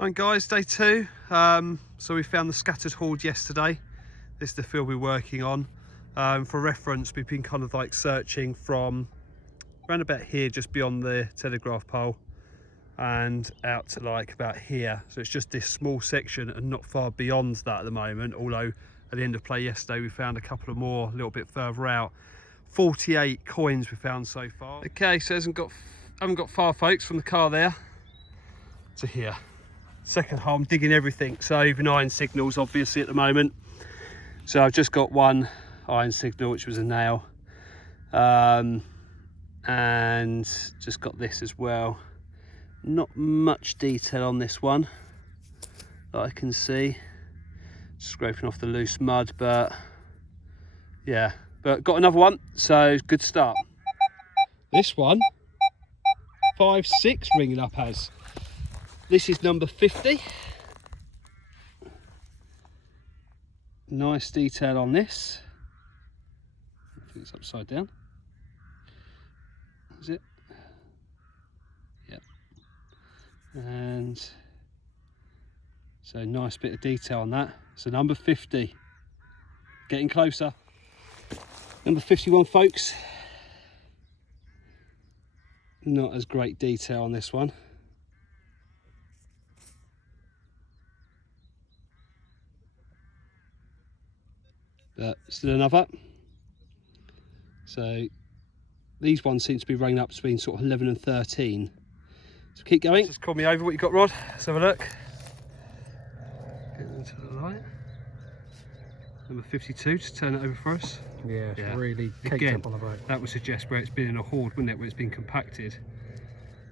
Right guys, day two. So we found the scattered hoard yesterday. This is the field we're working on. For reference, we've been kind of like searching from around about here, just beyond the telegraph pole, and out to like about here. So it's just this small section and not far beyond that at the moment, although at the end of play yesterday we found a couple of more a little bit further out. 48 coins we found so far. Okay, so haven't got far, folks, from the car there to here. Second hole, I'm digging everything, so even iron signals obviously at the moment. So I've just got one iron signal, which was a nail, and just got this as well. Not much detail on this one that I can see, scraping off the loose mud, but yeah, but got another one, so good start. This one 5-6 ringing up as. This is number 50. Nice detail on this. I think it's upside down. Is it? Yep. And so nice bit of detail on that. So number 50. Getting closer. Number 51, folks. Not as great detail on this one. But still another. So these ones seem to be running up between sort of 11 and 13. So keep going. Just call me over what you got, Rod. Let's have a look. Get into the light. Number 52, just turn it over for us. Yeah, it's really caked up on the boat. That would suggest where it's been in a hoard, wouldn't it, where it's been compacted.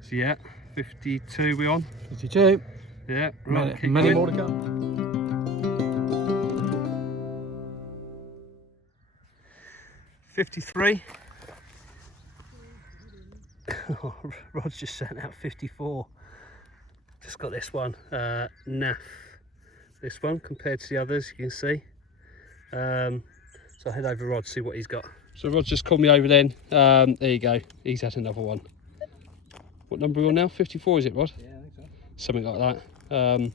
So yeah, 52 we on. 52. Yeah, right, many more to come. 53. Oh, Rod's just sent out 54. Just got this one, naff. This one compared to the others, you can see. So I'll head over to Rod, see what he's got. So Rod's just called me over then. There you go, he's had another one. What number are we on now? 54 is it, Rod? Yeah, I think so. Something like that.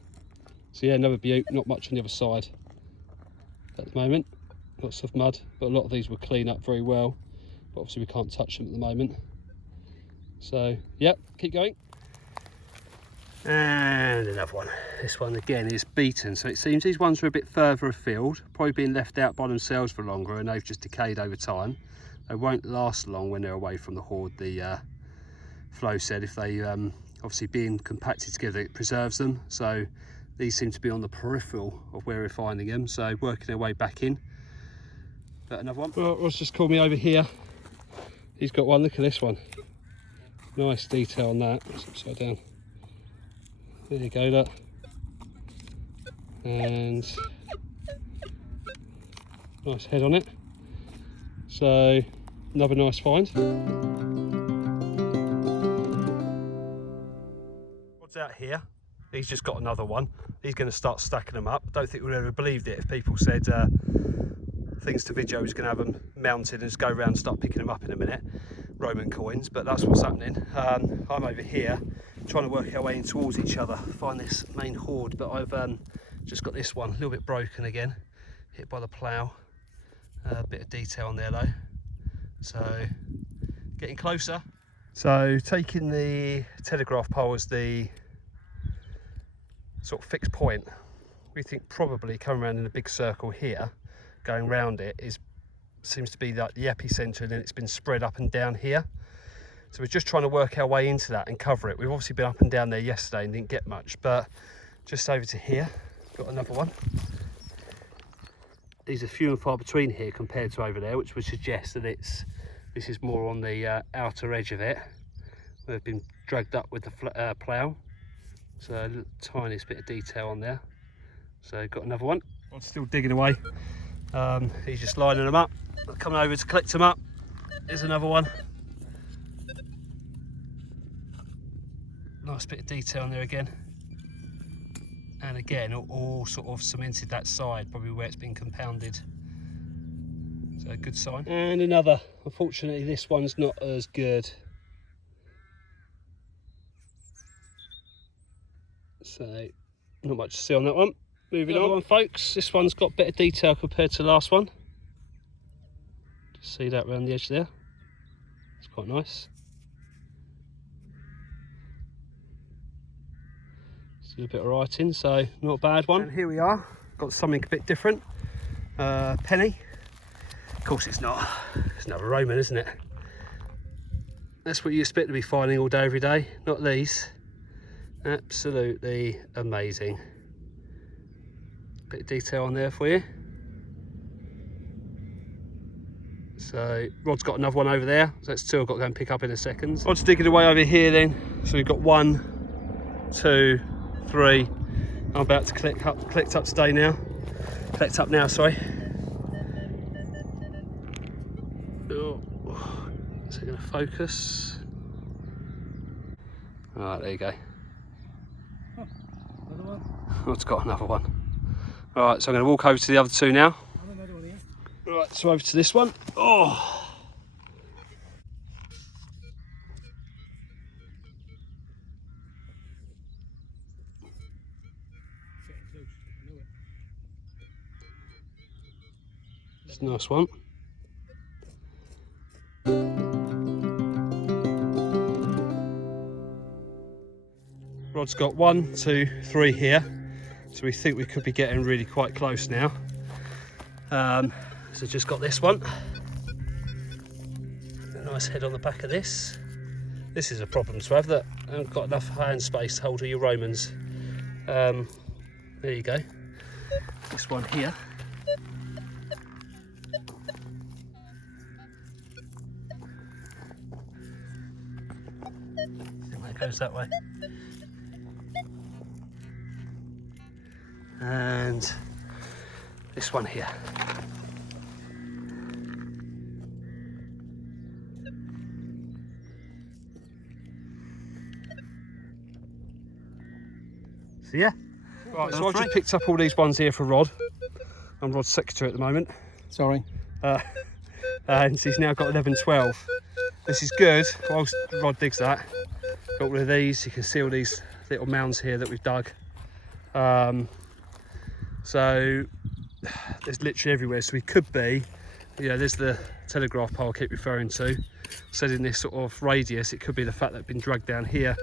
So yeah, another beaut, not much on the other side at the moment. Lots of mud, but a lot of these will clean up very well, but obviously we can't touch them at the moment. So yep, keep going. And another one. This one again is beaten, so it seems these ones are a bit further afield, probably being left out by themselves for longer, and they've just decayed over time. They won't last long when they're away from the hoard, the Flo said. If they obviously being compacted together, it preserves them. So these seem to be on the peripheral of where we're finding them, so working their way back in. But another one. Well, Ross just called me over here. He's got one. Look at this one. Nice detail on that. It's upside down. There you go, look. And nice head on it. So another nice find. What's out here? He's just got another one. He's going to start stacking them up. I don't think we'd ever believed it if people said things to video is going to have them mounted and just go around and start picking them up in a minute. Roman coins, but that's what's happening. I'm over here trying to work our way in towards each other, find this main hoard, but I've just got this one, a little bit broken again, hit by the plough. A bit of detail on there though. So getting closer. So taking the telegraph pole as the sort of fixed point, we think probably coming around in a big circle here, going round it seems to be like the epicenter, and then it's been spread up and down here. So we're just trying to work our way into that and cover it. We've obviously been up and down there yesterday and didn't get much, but just over to here, got another one. These are few and far between here compared to over there, which would suggest that this is more on the outer edge of it. They've been dragged up with the plough. So a little tiniest bit of detail on there. So got another one. I'm still digging away. He's just lining them up. Coming over to collect them up. Here's another one. Nice bit of detail on there again. And again, all sort of cemented that side, probably where it's been compounded. So a good sign. And another. Unfortunately, this one's not as good. So not much to see on that one. Moving on, folks. This one's got better detail compared to the last one. Just see that around the edge there. It's quite nice. Still a bit of writing, so not a bad one. And here we are. Got something a bit different. Penny. Of course it's not. It's another Roman, isn't it? That's what you expect to be finding all day, every day. Not these. Absolutely amazing. Bit of detail on there for you. So Rod's got another one over there. So that's 2 I've got to go and pick up in a second. Rod's digging away over here then. So we've got 1, 2, 3. I'm about to collect up today now. Collect up now, sorry. Oh, is it going to focus? Alright, there you go. Oh, another one. Rod's got another one. Alright, so I'm going to walk over to the other 2 now. Another one here. Right, so over to this one. Oh! It's a nice one. Rod's got 1, 2, 3 here. So we think we could be getting really quite close now. So just got this one. A nice head on the back of this. This is a problem to have, that I haven't got enough hand space to hold all your Romans. There you go. This one here. I think that goes that way. And this one here. So yeah, right, so I've just picked up all these ones here for Rod. I'm Rod's secretary at the moment. Sorry. And he's now got 11, 12. This is good, whilst Rod digs that. Got all of these, you can see all these little mounds here that we've dug. So there's literally everywhere, so we could be, you know, there's the telegraph pole I keep referring to. Said in this sort of radius, it could be the fact that it's been dragged down here.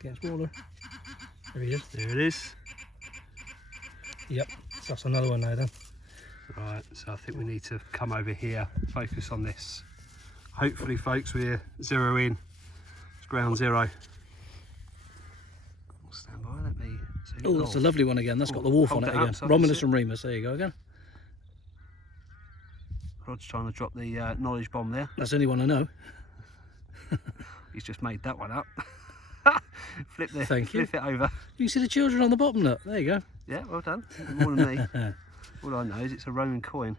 Gets smaller. There he is. There it is. Yep, so that's another one now then. Right, so I think we need to come over here, focus on this. Hopefully, folks, we're zero in. It's ground zero. Stand by, let me see. Oh, that's a lovely one again. That's got the wolf on it again. Romulus and Remus, there you go again. Rod's trying to drop the knowledge bomb there. That's the only one I know. He's just made that one up. Flip it over. You can see the children on the bottom, look. There you go. Yeah, well done. More than me. All I know is it's a Roman coin.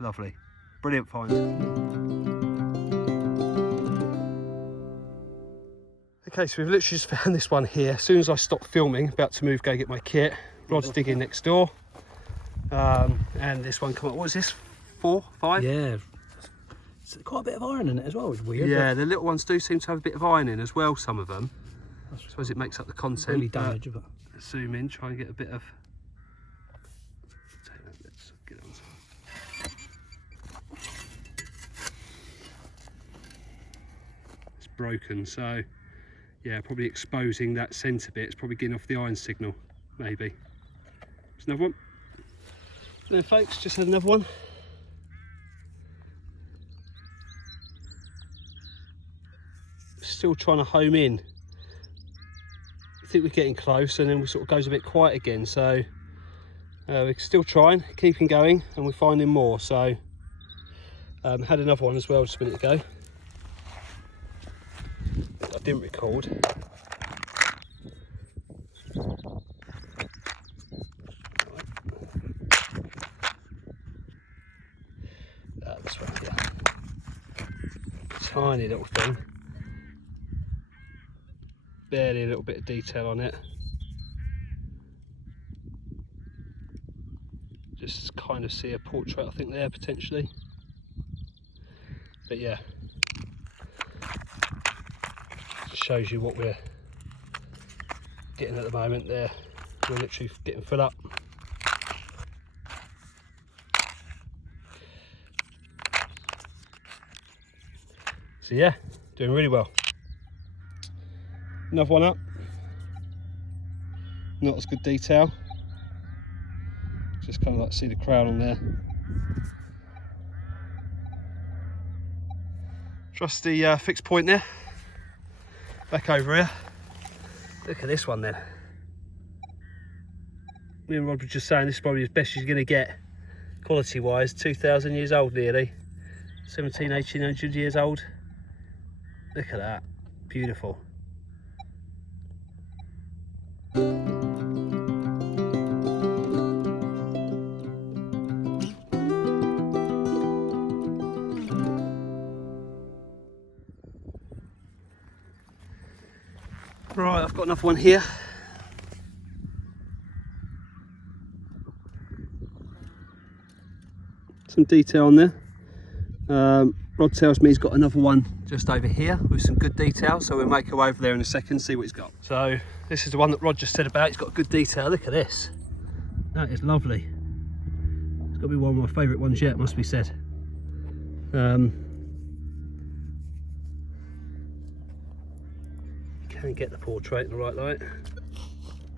Lovely. Brilliant find. Okay, so we've literally just found this one here. As soon as I stop filming, about to move, go get my kit, Rod's digging next door. And this one come up, what is this? 4, 5? Yeah. It's quite a bit of iron in it as well, it's weird. Yeah, the little ones do seem to have a bit of iron in as well, some of them. I suppose it makes up the content. Really damaged, but zoom in, try and get a bit of. Let's get on. It's broken, so yeah, probably exposing that centre bit. It's probably getting off the iron signal, maybe. There's another one. There, folks, just had another one. Still trying to home in. I think we're getting close, and then we sort of goes a bit quiet again, so we're still trying, keeping going, and we're finding more. So had another one as well just a minute ago. I didn't record. This one here. Tiny little thing. Barely a little bit of detail on it. Just kind of see a portrait, I think, there potentially. But yeah, shows you what we're getting at the moment there. We're literally getting full up. So yeah, doing really well. Another one up. Not as good detail. Just kind of like see the crown on there. Trusty fixed point there. Back over here. Look at this one then. Me and Rod were just saying this is probably as best you're going to get quality wise. 2,000 years old nearly. 1800 years old. Look at that. Beautiful. Right, I've got another one here. Some detail on there. Rod tells me he's got another one just over here with some good detail, so we'll make our way over there in a second, see what he's got. So this is the one that Rod just said about. He's got good detail. Look at this. That is lovely. It's got to be one of my favourite ones yet, must be said. Can get the portrait in the right light.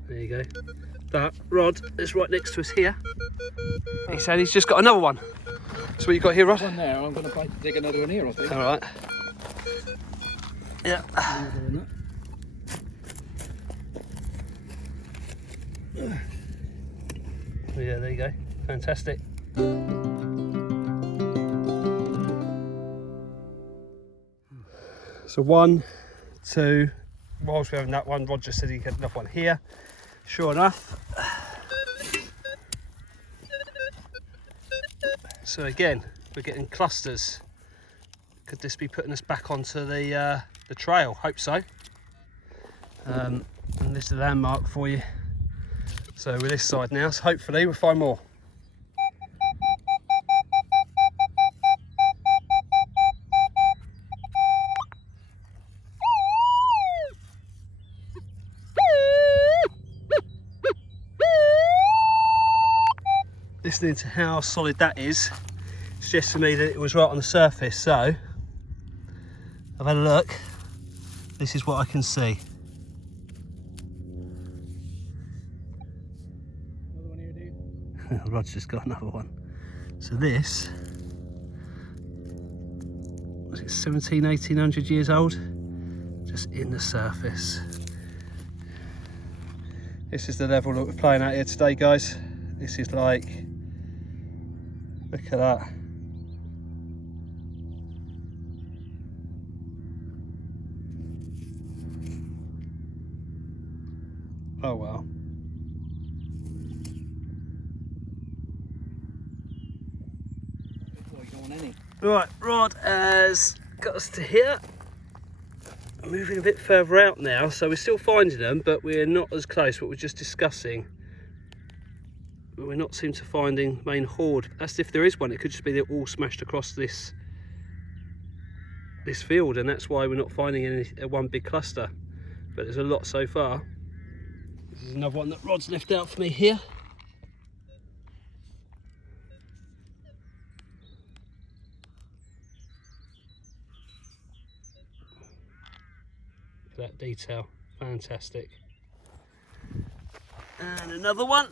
There you go. But Rod is right next to us here. He said he's just got another one. So what you got here, Rod? One there. I'm going to dig another one here, I think. All right. Yeah. Yeah, there you go. Fantastic. So 1, 2. Whilst we're having that one, Rod just said he had another one here. Sure enough. So again, we're getting clusters. Could this be putting us back onto the trail? Hope so. And this is a landmark for you. So we're this side now, so hopefully we'll find more. Listening to how solid that is suggests to me that it was right on the surface, so I've had a look. This is what I can see. Another one here, dude. Rod's just got another one. So this was it 1800 years old, just in the surface. This is the level that we're playing at here today, guys. This is like, look at that. Oh wow. Right, Rod has got us to here. Moving a bit further out now, so we're still finding them, but we're not as close. What we're just discussing. We're not seem to finding main hoard. That's if there is one. It could just be they're all smashed across this field, and that's why we're not finding any one big cluster. But there's a lot so far. This is another one that Rod's left out for me here. Look at that detail, fantastic. And another one.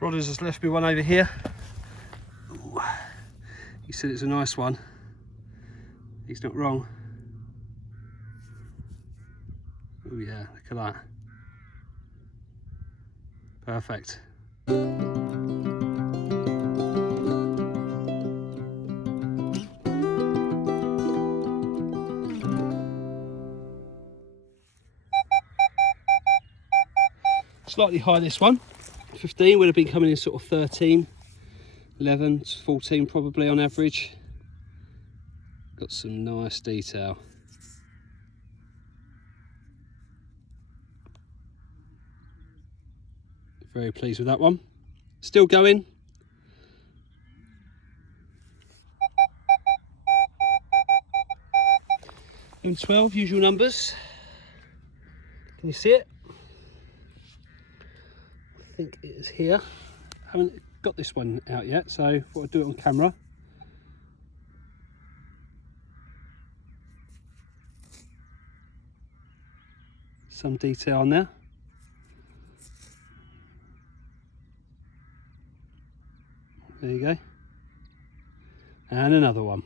Rod has just left me one over here. Ooh. He said it's a nice one. He's not wrong. Oh yeah, look at that. Perfect. Slightly high this one, 15, would have been coming in sort of 13, 11 to 14 probably on average. Got some nice detail. Very pleased with that one. Still going. And 12, usual numbers. Can you see it? I think it is here. Haven't got this one out yet, so I thought I'd do it on camera. Some detail on there. There you go. And another one.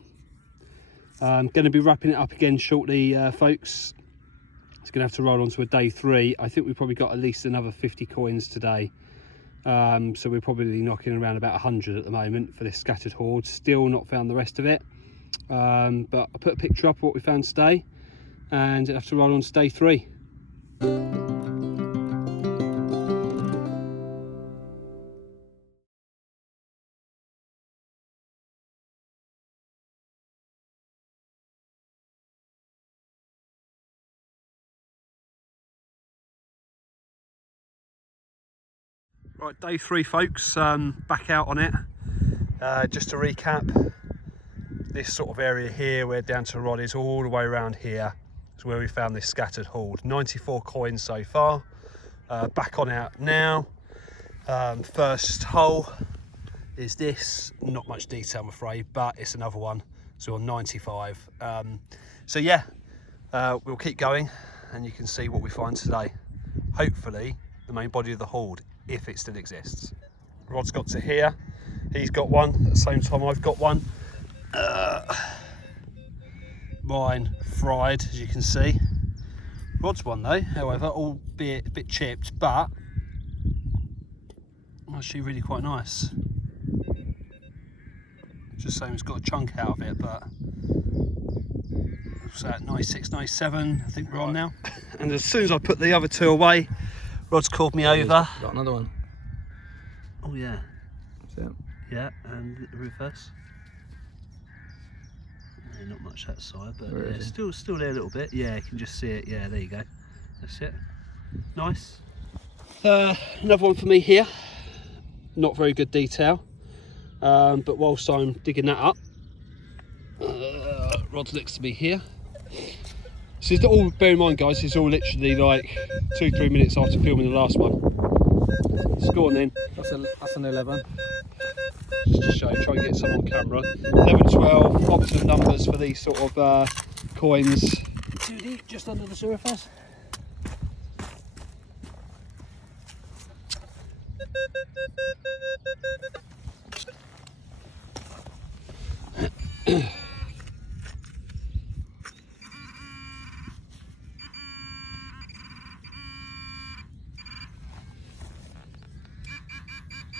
I'm going to be wrapping it up again shortly, folks. It's going to have to roll on to a day 3. I think we've probably got at least another 50 coins today. So we're probably knocking around about 100 at the moment for this scattered hoard. Still not found the rest of it. But I put a picture up of what we found today. And it'll have to roll on to day 3. Right, day 3 folks, back out on it. Just to recap, this sort of area here where down to rod is all the way around here is where we found this scattered hoard. 94 coins so far. Back on out now. First hole is this, not much detail I'm afraid, but it's another one, so on 95. So yeah, we'll keep going and you can see what we find today. Hopefully the main body of the hoard, if it still exists. Rod's got to here, he's got one, at the same time I've got one. Mine fried, as you can see. Rod's one though, however, albeit a bit chipped, but actually really quite nice. Just saying it's got a chunk out of it, but what's that, 96, 97, I think we're on now. And as soon as I put the other 2 away, Rod's called me over. Got another one. Oh yeah. That's it. Yeah, and the reverse. Yeah, not much that side, but yeah, still there a little bit. Yeah, you can just see it. Yeah, there you go. That's it. Nice. Another one for me here. Not very good detail, but whilst I'm digging that up, Rod's next to me here. This is all, bear in mind guys, this is all literally like 2-3 minutes after filming the last one. So go on then. That's an 11. Just to show you, try and get some on camera. 11, 12, opposite numbers for these sort of coins. Too deep, just under the surface.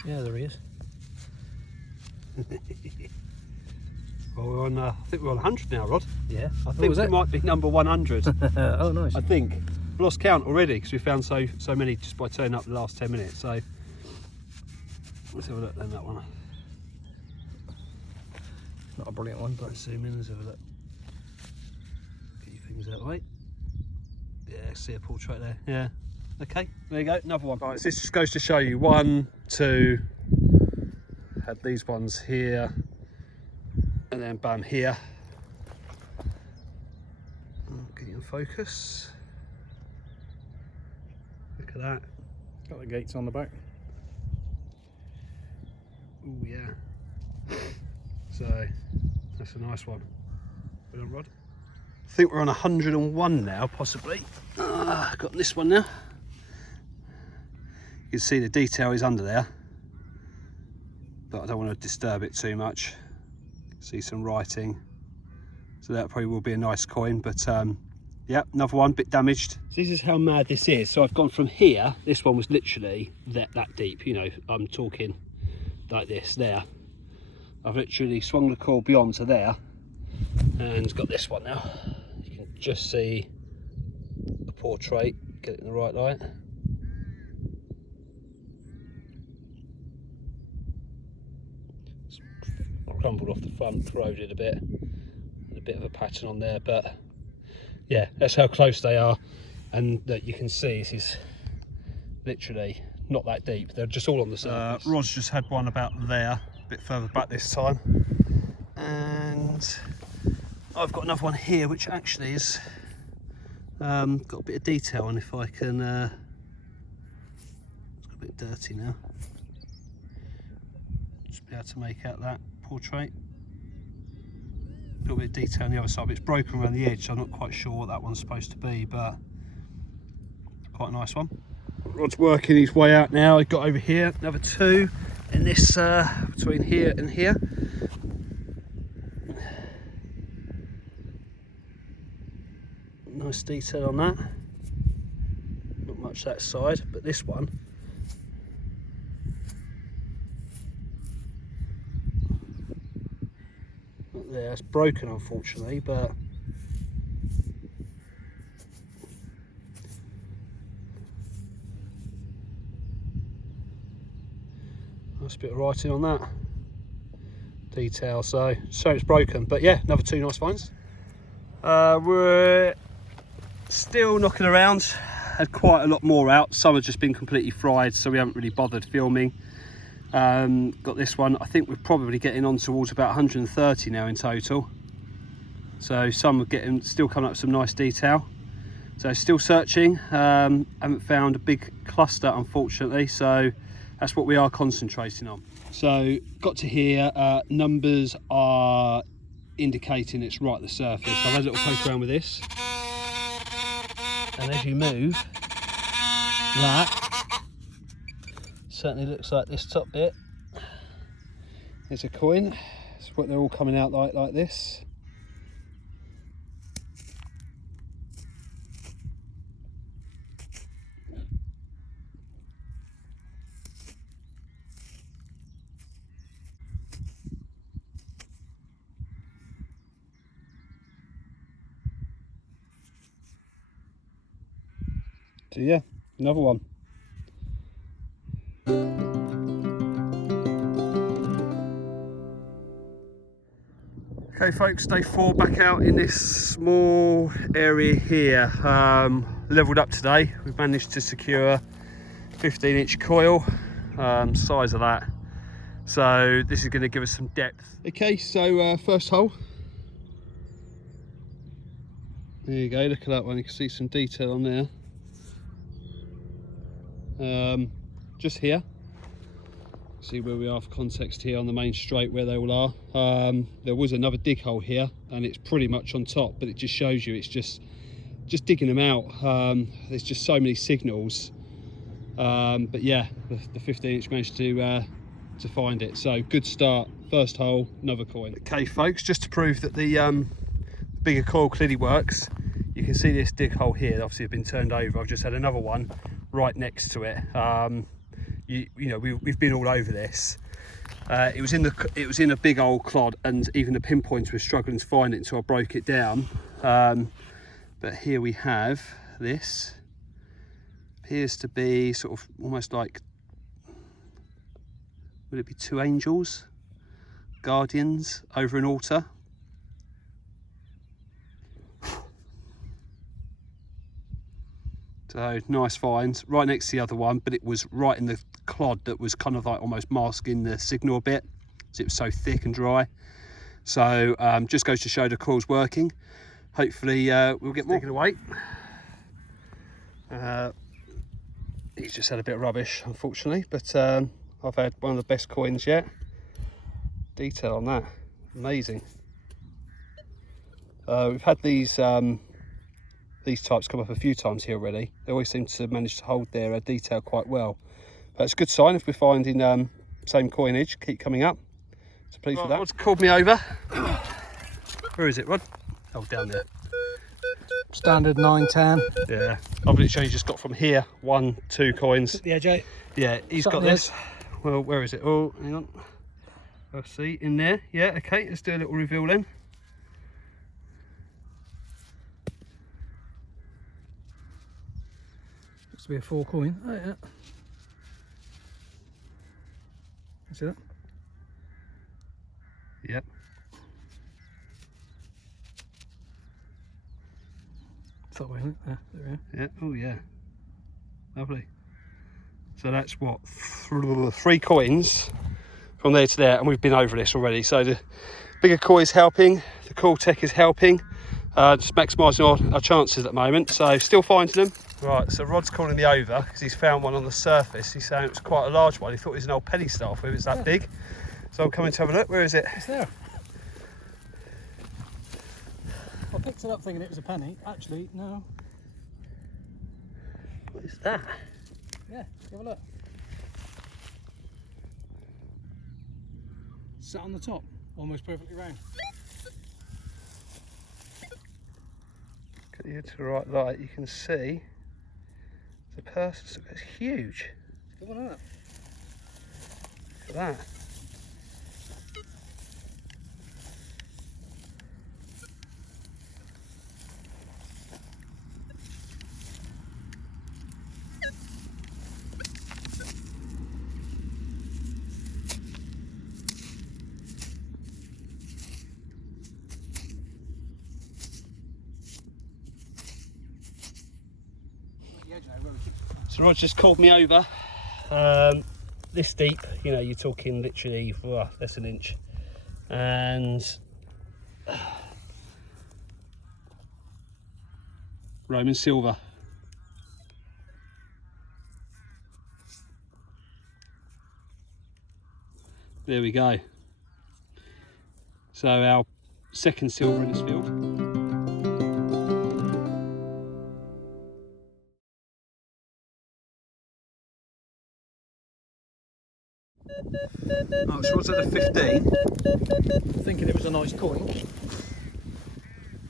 Yeah, there he is. Well, we're on, I think we're on 100 now, Rod. Yeah. I think it might be number 100. Oh, nice. I think. We've lost count already because we found so many just by turning up the last 10 minutes. So let's have a look then, that one. Not a brilliant one, but Let's zoom in, let's have a look. Get your fingers out of the way. Yeah, see a portrait there. Yeah. Okay, there you go, another one. Right, so this just goes to show you 1, 2, had these ones here, and then bam, here. I'll get you in focus. Look at that. got the gates on the back. Oh yeah. So that's a nice one. Well done, Rod. I think we're on 101 now, possibly. Got this one now. You can see the detail is under there, but I don't want to disturb it too much. See some writing, so that probably will be a nice coin, but yeah, another one, bit damaged. So this is how mad this is. So I've gone from here, this one was literally that deep, you know, I'm talking like this there. I've literally swung the coil beyond to there and got this one now. You can just see the portrait, get it in the right light. crumbled off the front, corroded a bit, and a bit of a pattern on there, but yeah, that's how close they are. And that you can see this is literally not that deep, they're just all on the surface. Rod's just had one about there, a bit further back this time, and I've got another one here which actually is got a bit of detail, and if I can it's got a bit dirty now, just be able to make out that portrait. A little bit of detail on the other side, but it's broken around the edge, so I'm not quite sure what that one's supposed to be, but quite a nice one. Rod's working his way out now. He got over here, another two in this between here and here. Nice detail on that. Not much that side, but this one. Not there. It's broken, unfortunately, but nice bit of writing on that detail, so it's broken, but yeah, another two nice finds. We're still knocking around, had quite a lot more out, some have just been completely fried, so we haven't really bothered filming. Got this one, I think we're probably getting on towards about 130 now in total, so some are getting, still coming up with some nice detail, so still searching. Haven't found a big cluster, unfortunately, so that's what we are concentrating on. So got to here, numbers are indicating it's right at the surface. I've had a little poke around with this, and as you move, that certainly looks like this top bit. There's a coin. It's what they're all coming out like this. So yeah, another one. Okay folks, day 4 back out in this small area here. Leveled up today. We've managed to secure a 15-inch coil, size of that. So this is going to give us some depth. Okay, so first hole. There you go, look at that one, you can see some detail on there. Just here, see where we are for context here on the main straight where they all are. There was another dig hole here and it's pretty much on top, but it just shows you it's just digging them out. There's just so many signals, but yeah, the 15-inch managed to find it, so good start. First hole, another coin. Okay folks, just to prove that the bigger coil clearly works, you can see this dig hole here, obviously it's been turned over. I've just had another one right next to it. You know, we've been all over this. It was in a big old clod, and even the pinpoints were struggling to find it until I broke it down. But here we have this. Appears to be sort of almost like, would it be two angels, guardians over an altar? So nice find, right next to the other one, but it was right in the clod that was kind of like almost masking the signal a bit, because it was so thick and dry. So just goes to show the coil's working. Hopefully we'll get more. Taking away. He's just had a bit of rubbish, unfortunately, but I've had one of the best coins yet. Detail on that, amazing. We've had these types come up a few times here already. They always seem to manage to hold their detail quite well. It's a good sign if we're finding same coinage keep coming up. So pleased with that. Rod's called me over. Where is it, Rod? Oh, down there. Standard 910. Yeah, I've literally just got from here 1, 2 coins. The edge out. Yeah, he's got this. Well, where is it? Oh, hang on. I'll see in there. Yeah, okay, let's do a little reveal then. Looks to be a 4 coin. Oh yeah. See that? Yep. that way, isn't it? There we are. Yeah, oh yeah. Lovely. So that's what, 3 coins from there to there, and we've been over this already. So the bigger coil is helping, the Coiltek is helping, just maximising our chances at the moment. So still finding them. Right, so Rod's calling me over because he's found one on the surface. He's saying it was quite a large one. He thought it was an old penny staff if it's that big. So I'm coming to have a look. Where is it? It's there. I picked it up thinking it was a penny. Actually, no. What is that? Yeah, have a look. Sat on the top, almost perfectly round. Get you to the right light, you can see the person. It's huge. Good one, isn't it? Look at that. So Rod just called me over. This deep, you know, you're talking literally less than an inch, and Roman silver. There we go. So our second silver in this field. Oh, so what's at the 15? Thinking it was a nice coin.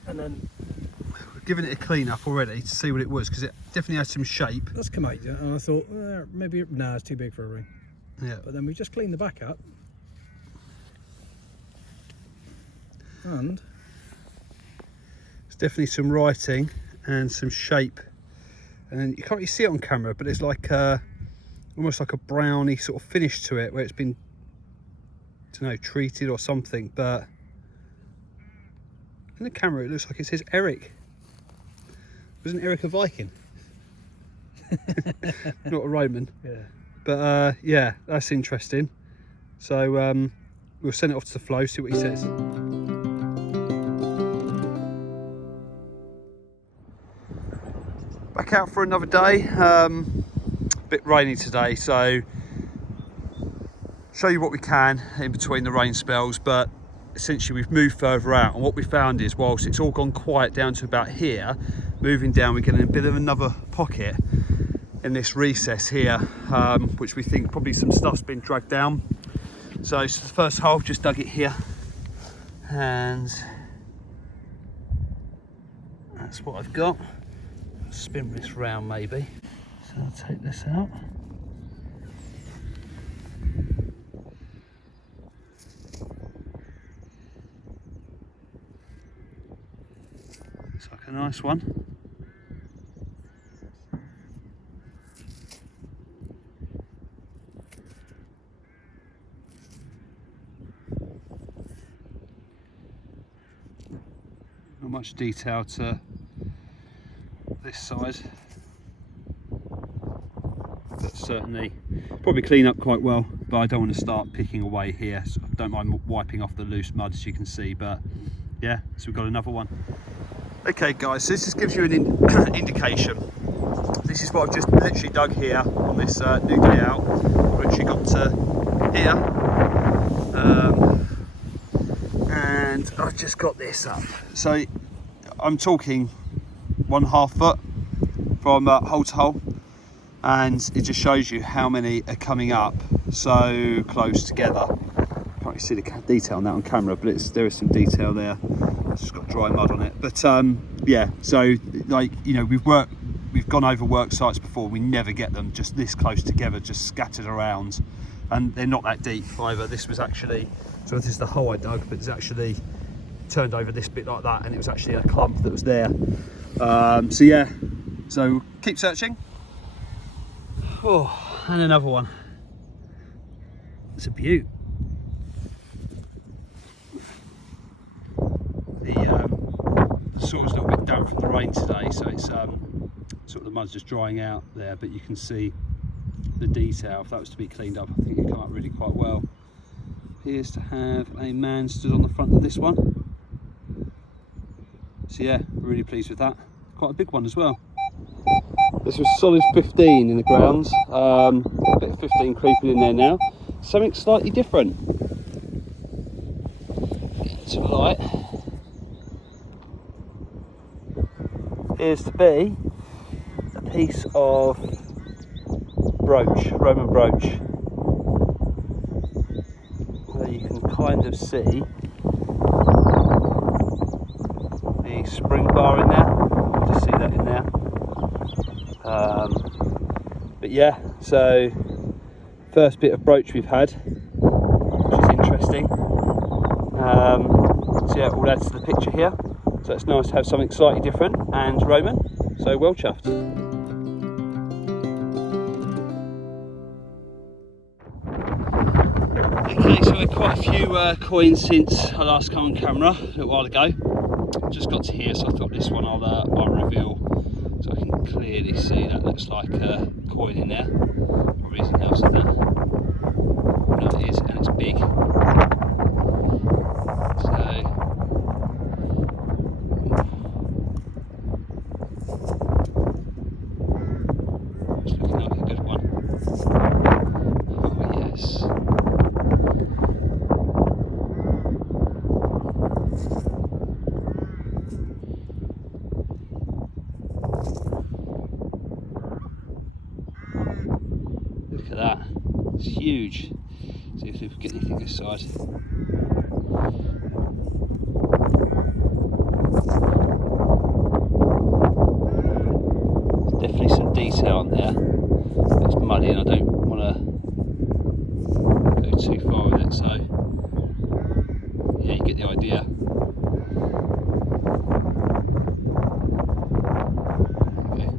And then We've given it a clean up already to see what it was, because it definitely had some shape. that's come out, and I thought, maybe, no, it's too big for a ring. Yeah. But then we just cleaned the back up. And There's definitely some writing and some shape. And then you can't really see it on camera, but it's like almost like a browny sort of finish to it, where it's been, I don't know, treated or something. But in the camera it looks like it says Eric. Wasn't Eric a Viking? Not a Roman. yeah, But yeah, that's interesting. So we'll send it off to the flow, see what he says. Back out for another day. A bit rainy today, so show you what we can in between the rain spells. But essentially we've moved further out, and what we found is, whilst it's all gone quiet down to about here, moving down we're getting a bit of another pocket in this recess here, which we think probably some stuff's been dragged down. So it's the first hole, just dug it here, and that's what I've got. Spin this round maybe. So I'll take this out. Looks like a nice one. Not much detail to this side, but certainly probably clean up quite well. But I don't want to start picking away here, so I don't mind wiping off the loose mud, as you can see. But yeah, so we've got another one. Okay guys, so this just gives you an indication. This is what I've just literally dug here on this new day out. We've actually got to here, and I've just got this up. So I'm talking 1.5 foot from hole to hole, and it just shows you how many are coming up so close together. Can't really see the detail on that on camera, but there is some detail there. It's just got dry mud on it. But yeah, so like, you know, we've gone over work sites before, we never get them just this close together, just scattered around, and they're not that deep either. This was actually, so this is the hole I dug, but it's actually turned over this bit like that, and it was actually a clump that was there. So yeah, so keep searching. Oh, and another one. It's a beaut. The soil's a little bit damp from the rain today, so it's sort of the mud's just drying out there, but you can see the detail. If that was to be cleaned up, I think it'd come up really quite well. Appears to have a man stood on the front of this one. So yeah, really pleased with that. Quite a big one as well. This was solid 15 in the grounds. A bit of 15 creeping in there now. Something slightly different. Get into the light. Appears to be a piece of brooch, Roman brooch. Where you can kind of see the spring bar in there. Just see that in there. But yeah, so first bit of brooch we've had, which is interesting. So yeah, all adds to the picture here. So it's nice to have something slightly different and Roman. So well chuffed. Okay, so we had quite a few coins since I last come on camera a little while ago. Just got to here, so I thought this one I'll reveal, so I can clearly see that looks like a coin in there. Probably isn't else in there. No, it is, and it's big. So it's looking like a good one. Oh yes. Look at that, it's huge. See if we can get anything this side. There's definitely some detail on there. It's muddy and I don't want to go too far with it, so yeah, you get the idea. Okay.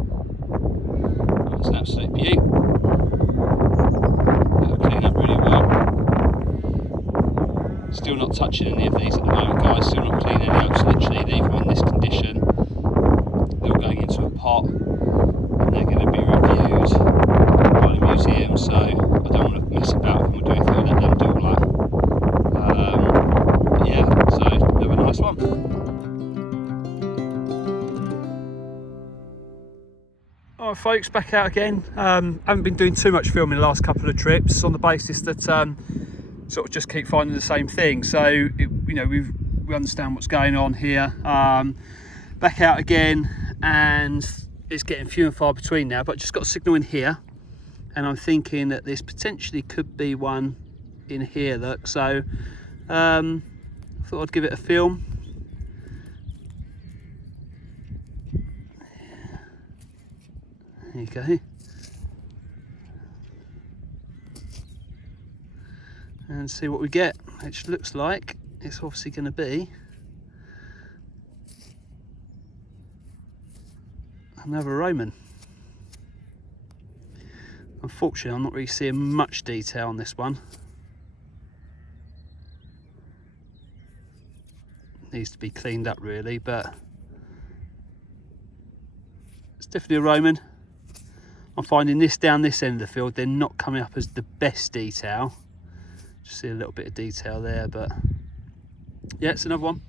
That's an absolute beaut. Still not touching any of these at the moment, guys. Still not cleaning any out. So literally, leave them in this condition. They're all going into a pot, and they're going to be reviewed by the museum. So I don't want to mess about with them or do anything. I'll let them do all that. But yeah, so another nice one. Alright, folks, back out again. Haven't been doing too much filming the last couple of trips on the basis that. Sort of just keep finding the same thing, so you know we understand what's going on here. Back out again, and it's getting few and far between now, but just got a signal in here, and I'm thinking that this potentially could be one in here. Look, so I thought I'd give it a film. There you go. And see what we get, which looks like it's obviously going to be another Roman. Unfortunately, I'm not really seeing much detail on this one. Needs to be cleaned up really, but it's definitely a Roman. I'm finding this down this end of the field, they're not coming up as the best detail. Just see a little bit of detail there, but yeah, it's another one.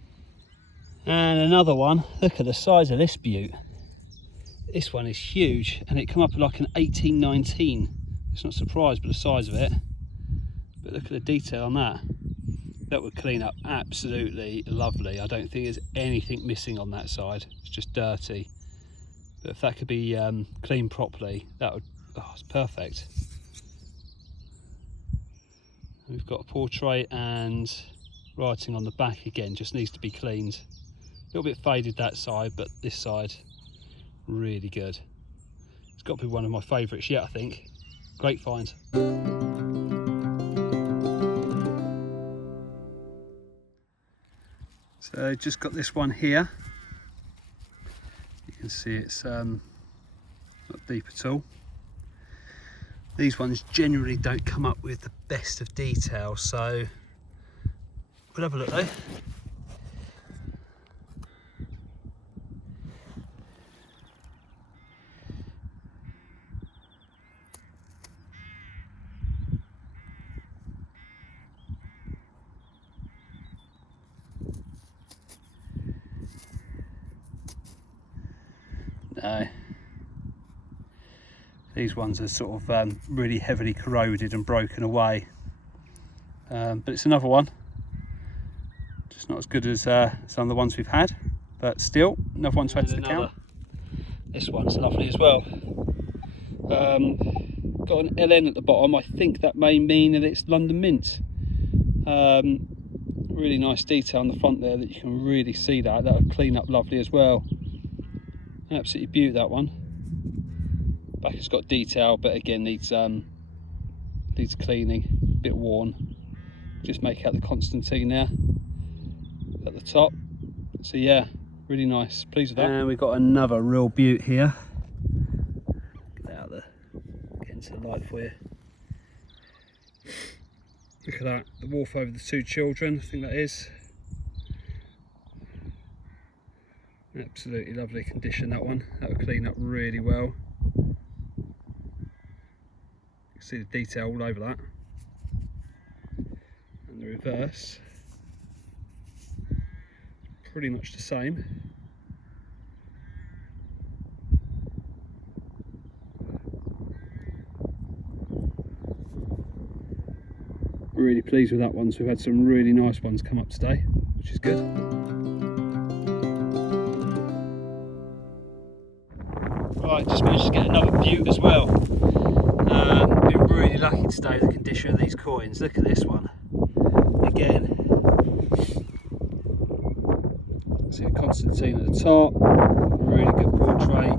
And another one. Look at the size of this beaut. This one is huge, and it come up like an 1819. It's not surprised by the size of it, but look at the detail on that. That would clean up absolutely lovely. I don't think there's anything missing on that side. It's just dirty. But if that could be cleaned properly, that would, oh, it's perfect. We've got a portrait and writing on the back again, just needs to be cleaned. A little bit faded that side, but this side, really good. It's got to be one of my favourites yet, I think. Great find. So just got this one here. You can see it's not deep at all. These ones generally don't come up with the best of detail, so we'll have a look though. No. These ones are sort of really heavily corroded and broken away. But it's another one. Just not as good as some of the ones we've had, but still another one to add to the count. This one's lovely as well. Got an LN at the bottom. I think that may mean that it's London Mint. Really nice detail on the front there that you can really see that. That'll clean up lovely as well. Absolutely beaut, that one. Back has got detail, but again needs cleaning. A bit worn. Just make out the Constantine there at the top. So yeah, really nice. Pleased with that. And we've got another real beaut here. Get out there. Get into the light for you. Look at that. The wolf over the two children. I think that is. Absolutely lovely condition, that one. That'll clean up really well. You can see the detail all over that. And the reverse, pretty much the same. Really pleased with that one. So we've had some really nice ones come up today, which is good. Right, just managed to get another beaut as well. Been really lucky today with the condition of these coins. Look at this one. Again, see the Constantine at the top, really good portrait.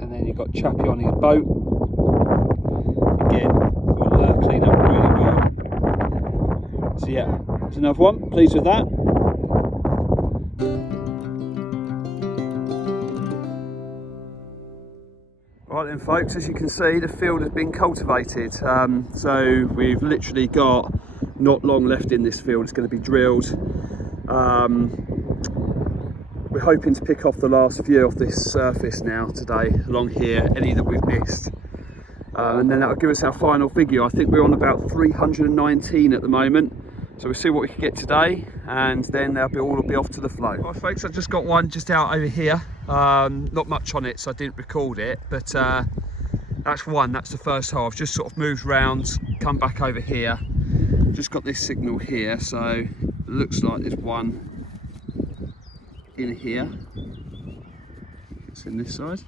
And then you've got Chappie on his boat. Again, will clean up really well. So yeah, there's another one. Pleased with that. Right then folks, as you can see, the field has been cultivated. So we've literally got not long left in this field. It's going to be drilled. We're hoping to pick off the last few off this surface now today, along here, any that we've missed. And then that'll give us our final figure. I think we're on about 319 at the moment. So we'll see what we can get today, and then they'll be all be off to the flow. Right folks, I've just got one just out over here. Not much on it, so I didn't record it, but that's one, that's the first hole. I've just sort of moved round, come back over here. Just got this signal here, so it looks like there's one in here. It's in this side.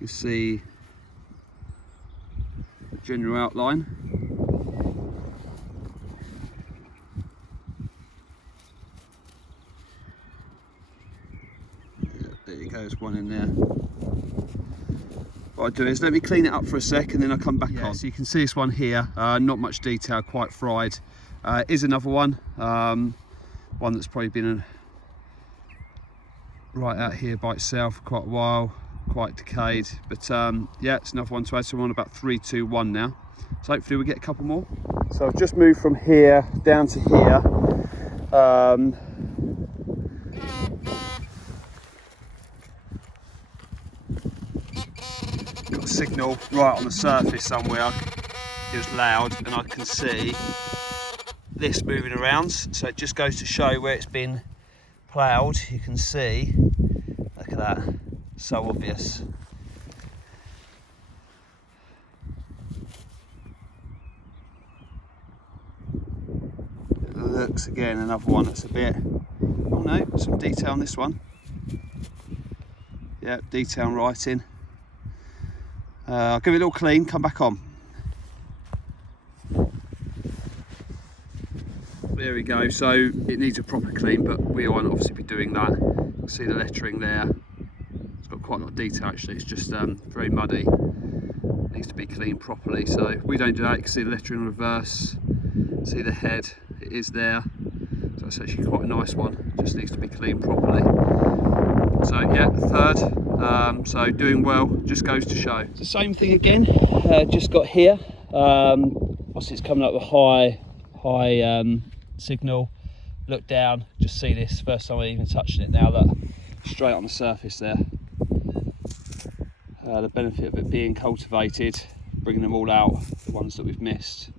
You see the general outline. There you go, there's one in there. What I'll do is let me clean it up for a sec and then I'll come back on. So you can see this one here, not much detail, quite fried. Is another one, one that's probably been right out here by itself for quite a while, quite decayed. But yeah, it's another one to add, so we're on about 321 now. So hopefully we'll get a couple more. So I've just moved from here down to here. Got a signal right on the surface somewhere. It was loud and I can see this moving around, so it just goes to show where it's been ploughed. You can see, look at that, so obvious. Looks again, another one that's a bit, oh no, some detail on this one. Yeah, detail and writing. I'll give it a little clean, come back on. There we go, so it needs a proper clean, but we won't obviously be doing that. You can see the lettering there. It's got quite a lot of detail actually, it's just very muddy. It needs to be cleaned properly, so we don't do that. You can see the lettering in reverse, see the head, it is there. So it's actually quite a nice one, just needs to be cleaned properly. So yeah, third. So doing well, just goes to show. It's the same thing again, just got here. Obviously it's coming up with high signal. Look down, just see this, first time I even touched it now, that straight on the surface there. The benefit of it being cultivated, bringing them all out, the ones that we've missed.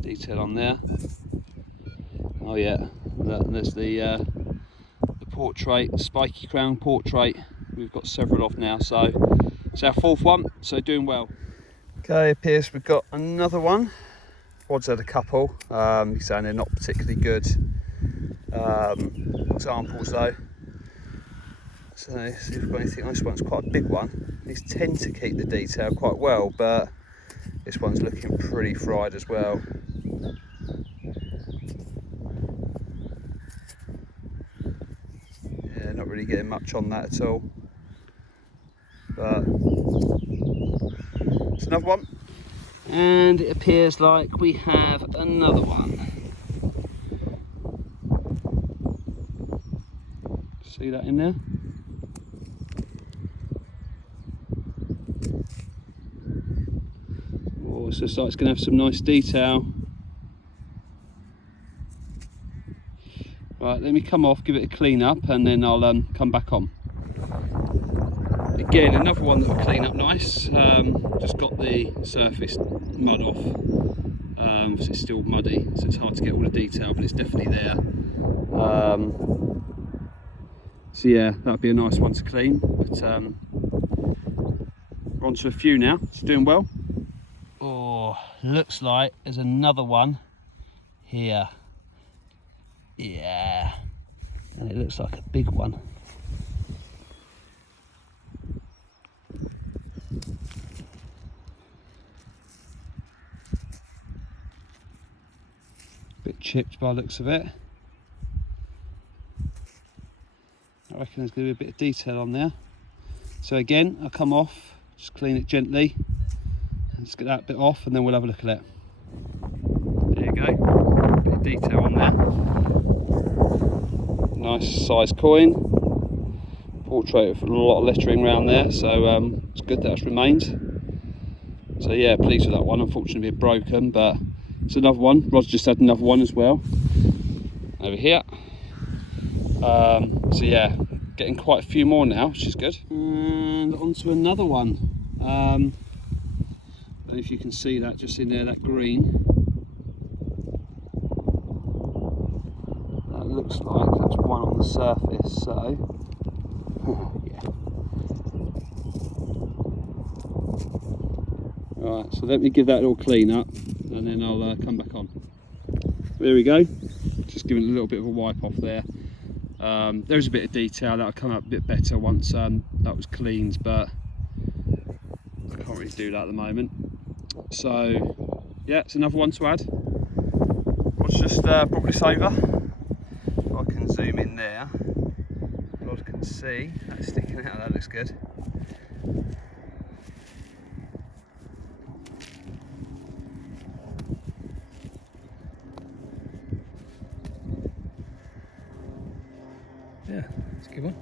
Detail on there. Oh yeah, there's the portrait, spiky crown portrait. We've got several of now, so it's our 4th one, so doing well. Okay, appears we've got another one. Hoard's had a couple. He's saying they're not particularly good examples though. So see if we've got anything. This one's quite a big one. These tend to keep the detail quite well, but this one's looking pretty fried as well. Yeah, not really getting much on that at all. But it's another one. And it appears like we have another one. See that in there? Oh, it looks like it's going to have some nice detail. Right, let me come off, give it a clean up, and then I'll come back on. Again, another one that will clean up nice. Just got the surface mud off. So it's still muddy, so it's hard to get all the detail, but it's definitely there. So yeah, that'd be a nice one to clean. But we're on to a few now. It's doing well. Oh, looks like there's another one here. Yeah, and it looks like a big one. Bit chipped by the looks of it. I reckon there's going to be a bit of detail on there. So again, I'll come off, just clean it gently. Let's get that bit off and then we'll have a look at it. There you go, bit of detail on there. Nice size coin. Portrait with a lot of lettering around there, so it's good that it's remained. So yeah, pleased with that one. Unfortunately, it's broken, but it's another one. Rod's just had another one as well over here. So yeah, getting quite a few more now, which is good. And on to another one. I don't know if you can see that just in there, that green. That looks like that's one on the surface, so yeah. Right, so let me give that a little clean up and then I'll come back on. There we go, just giving it a little bit of a wipe off there. There's a bit of detail that'll come up a bit better once that was cleaned, but I can't really do that at the moment. So yeah, it's another one to add. Let's just brought this over. If I can zoom in there, God can see that sticking out. That looks good. Yeah, it's a good one.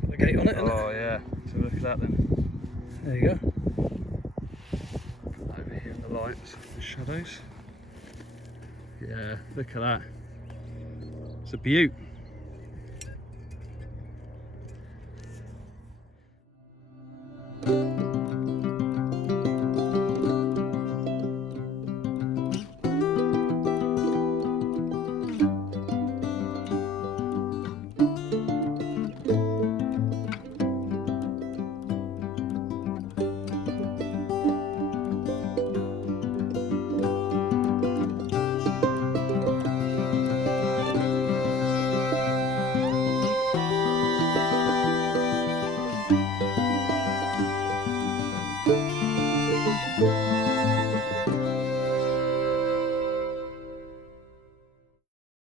Got the gate on it, isn't it? Oh yeah, so look at that then. There you go. Over here in the lights, the shadows. Yeah, look at that. It's a beaut.